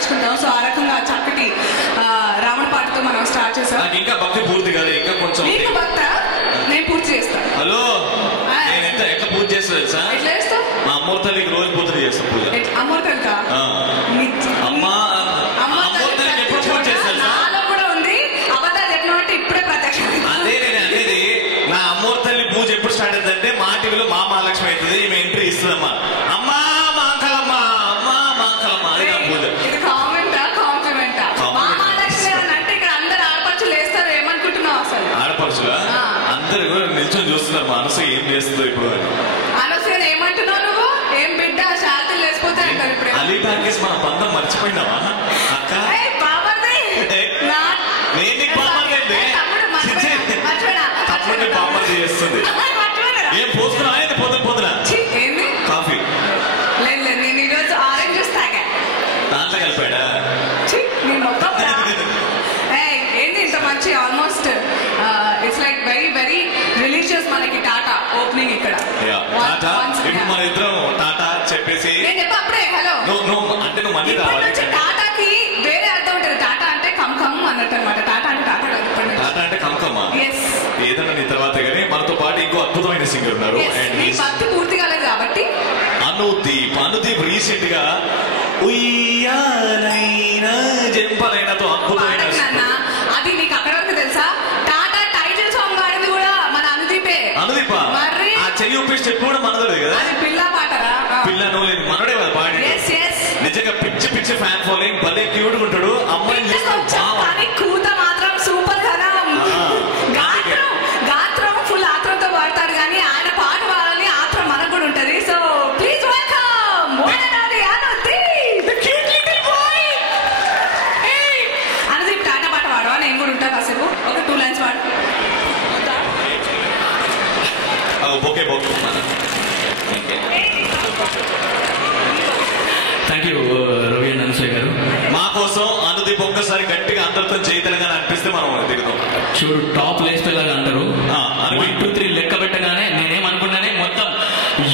మార్చుకుంటాం. So ఆ రకంగా చక్కటి రావణ పాటతో మనం స్టార్ట్ చేసాం. ఇంకా భక్తి పూర్తి కాదు, ఇంకా కొంచెం. నీకు భక్త నేను పూర్తి చేస్తాను. హలో, నేను ఎట్లా పూజ చేస్తా తెలుసా? ఎట్లా చేస్తావు? మా అమ్మోరు తల్లికి రోజు పూజ చేస్తా. పూజ అమ్మోరు తల్లికా? అమ్మా అమ్మోరు తల్లికి ఎప్పుడు పూజ చేస్తా? నాలో కూడా ఉంది. అబద్ధాలు ఎట్లా అంటే ఇప్పుడే ప్రత్యక్షం. అదే నేను అనేది. నా అమ్మోరు తల్లి పూజ ఎప్పుడు స్టార్ట్ అవుతుందంటే మా టీవీలో మా మహాలక్ష్మి అవుతుంది, ఈమె ఎంట్రీ ఇస్తుందమ్మా. అమ్మా మాంకలమ్మ, అమ్మా మాంకలమ్మ, అది నా పూజ. ఇది కామెంటా కాంప్లిమెంటా? మా మహాలక్ష్మి అని అంటే ఇక్కడ అందరు ఆడపడుచులు వేస్తారు. ఏమనుకుంటున్నావు అసలు? ఆడపడుచులా? అందరు కూడా నిల్చొని చూస్తున్నారు మా అనసూయ ఏం చేస్తుందో ఇప్పుడు. అనసూయ ఏమంటున్నావు నువ్వు? ఏం బిడ్డ శాంతులు లేసిపోతే అంటారు ఇప్పుడు. అలీ టాకీస్ మన బంధం మర్చిపోయినావా అక్క? తప్పుడు బామర్ది చేస్తుంది. ఏం పోస్తున్నా అయితే పొద్దున ఏంది కాఫీ? లేదు లేదు, నేను ఈరోజు ఆరెంజ్ జ్యూస్ తాగా. దాంట్లో కలిపాడా? ఏంది ఇంత మంచి almost it's like very very religious. మనకి టాటా ఓపెనింగ్ ఇక్కడ. ఇప్పుడు మన ఇద్దరం టాటా చెప్పేసి నేను చెప్పా అప్పుడే. హలో అంటే నువ్వు మళ్ళీ టాటాకి వేరే అర్థం ఉంటుంది. టాటా అంటే కమ్ కమ్ అన్నట్టు అనమాట. టాటా అంటే టాటా కాదు, టాటా అంటే కమ్కమ్మా. ఏదన్నా నీ తర్వాత కానీ మనతో పాటు ఇంకో అద్భుతమైన సింగర్ ఉన్నారు. భక్తి పూర్తి కాలేదు కాబట్టి అనుదీప్ రీసెంట్ గా ఉయ్యాలైనా జంపలైనతో అద్భుతమైన. అది నీకు అక్కడ వరకు తెలుసా? టాటా టైటిల్ సాంగ్ పాడింది కూడా మన అనుదీపే. అనుదీప ఆ చెయ్యి ఊపి స్టెప్ కూడా మనదే కదా? అది పిల్ల పాటరా? పిల్ల నువ్వు లేదు, మనడే కదా పాడి. నిజంగా పిచ్చి పిచ్చి ఫ్యాన్ ఫాలోయింగ్, భలే క్యూట్ ఉంటాడు. అమ్మాయిని కానీ కూత మాత్రం సూపర్ కదా. గాత్రం ఫుల్ ఆత్రంతో పాడతాడు, కానీ ఆయన పాట పాడాలని ఆత్రం మనకు కూడా ఉంటది. So please welcome Anudeep. Tata పాట పాడవా? నేను కూడా ఉంటా కాసేపు. ఒక 2 lines పాడు. Thank you Ravi and Anasuya గారు. మా కోసం అనుదీప్ ఒక్కసారి గట్టిగా అందరితో చేయి తెలంగాణ అనిపిస్తే మనం దిగుతాం. చూడు టాప్ లేస్పేలాగా అంటారు. 1 2 3 లెక్క పెట్టగానే నేనేమనుకున్నానే మొత్తం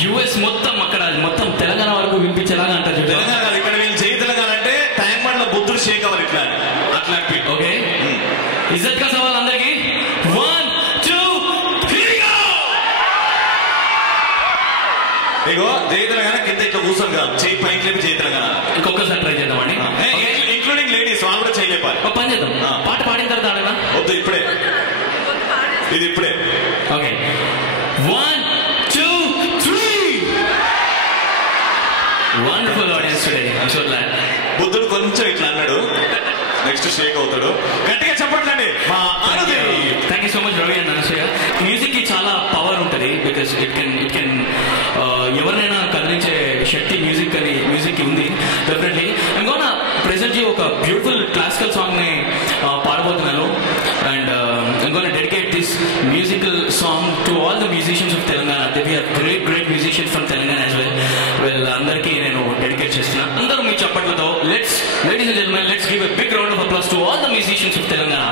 యుఎస్ మొత్తం అక్కడ మొత్తం తెలంగాణ వరకు వినిపించేలాగా అంటారు. తెలంగాణ ఇక్కడ వీళ్ళు చేయి తెలంగాణ అంటే ట్యాంక్ బండ్ లో బుద్ధుడు షేక్ అవ్వాలి ఇట్లా అట్లా. ఓకే, ఇజ్జత్ కా సవాల్ అందరికి. 1 2 ఇగో జై తెలంగాణ కింద ఇట్లా కూర్చొని కాదు, చేయి పైకి లేపి జై తెలంగాణ. ఇంకొకసారి ట్రై చేద్దామండి, ఇంక్లూడింగ్ లేడీస్ వాళ్ళు కూడా చేయలేపాలి. ఒక పని చేద్దాం, పాట పాడిన తర్వాత ఆడగా వద్దు, ఇప్పుడే ఇది ఇప్పుడే. Okay 1 2 3. Wonderful audience today. I'm so glad. బుద్ధుడు కొంచెం ఇట్లా అన్నాడు, నెక్స్ట్ షేక్ అవుతాడు. గట్టిగా చెప్పట్లండి మా Anudeep. Thank you so much Ravi and Anasuya. Music కి చాలా పవర్ ఉంటుంది. బికాస్ ఇట్ కెన్ ఎవరినైనా కదిలించే శక్తి మ్యూజిక్ కి ఉంది. డెఫినెట్లీ ఐమ్ గోనా ప్రెజెంట్ ఒక బ్యూటిఫుల్ క్లాసికల్ సాంగ్ ని పాడబోతున్నాను. And I'm gonna dedicate this musical song to all the musicians of Telangana. They are great musicians from Telangana as well. అందరికీ నేను డెడికేట్ చేస్తున్నా. అందరూ మీ చప్పట్లతో ladies and gentlemen, let's give a big round of applause to all the musicians of Telangana.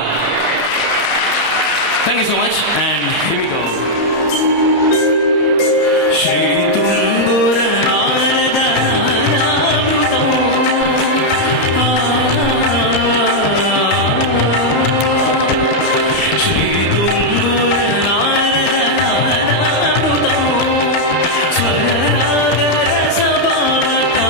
Thank you so much, and here we go. Shri Tumbura Narada Namrutam. Shri Tumbura Narada Namrutam. Swaragara Sabaka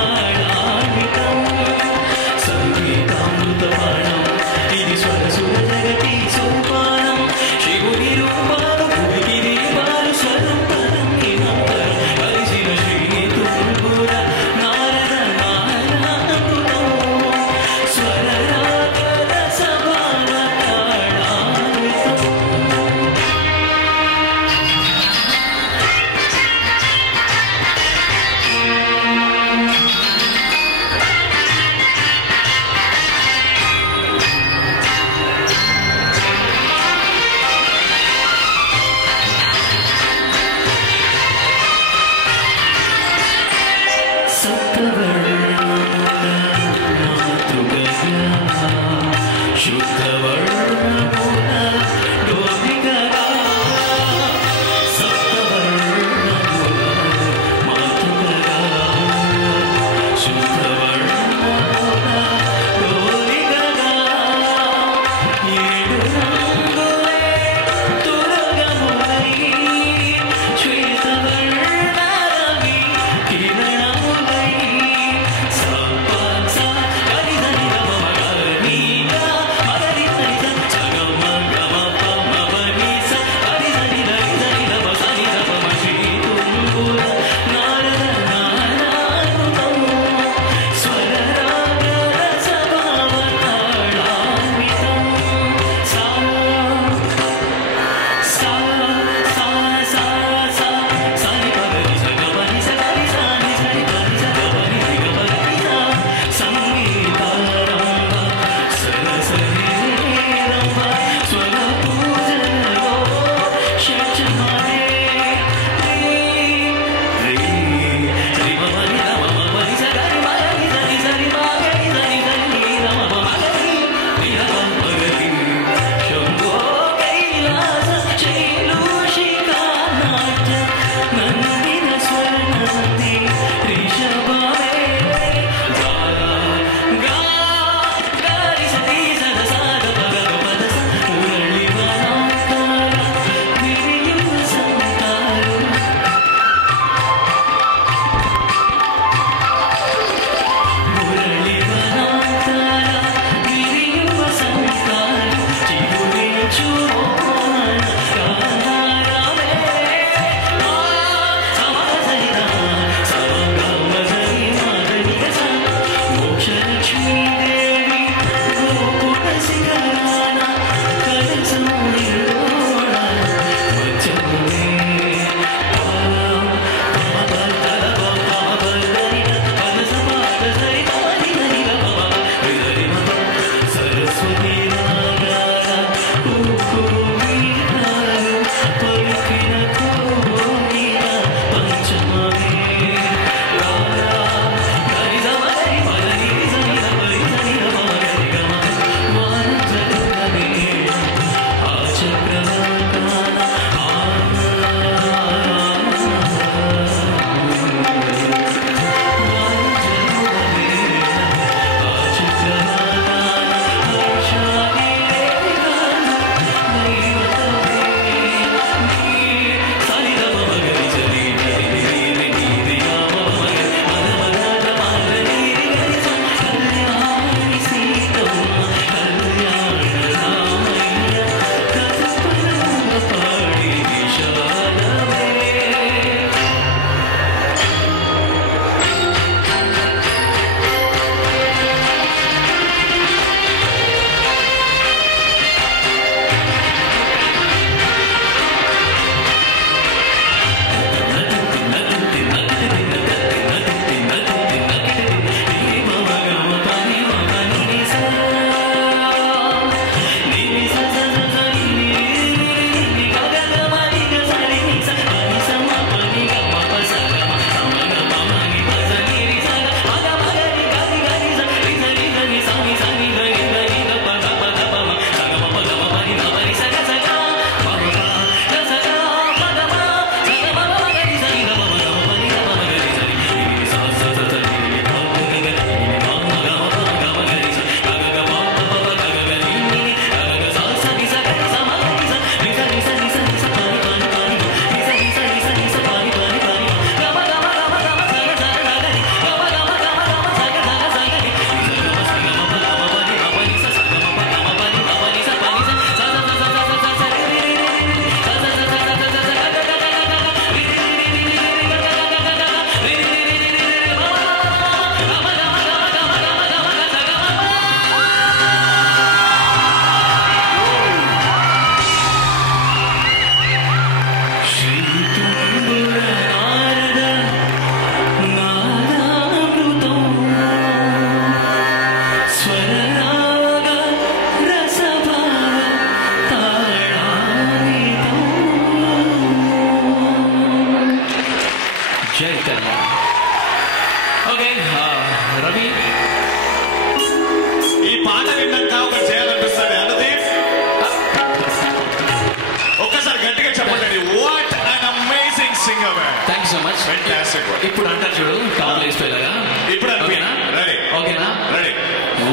much fantastic. ఇప్పుడు అంటారు చూడు top వేసిపోయేలాగా. ఇప్పుడు ఓకేనా? Ready. ఓకేనా? Ready.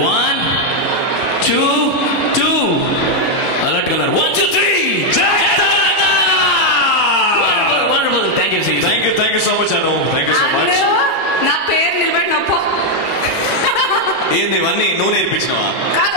1 2 2 alert గా 1 2 3. Wonderful. Thank you so much Anu. Thank you so much. నా పేరు నిలబెట్టినప్ప ఏంది ఇవన్నీ నువ్వు నేర్పించినవా? కాదు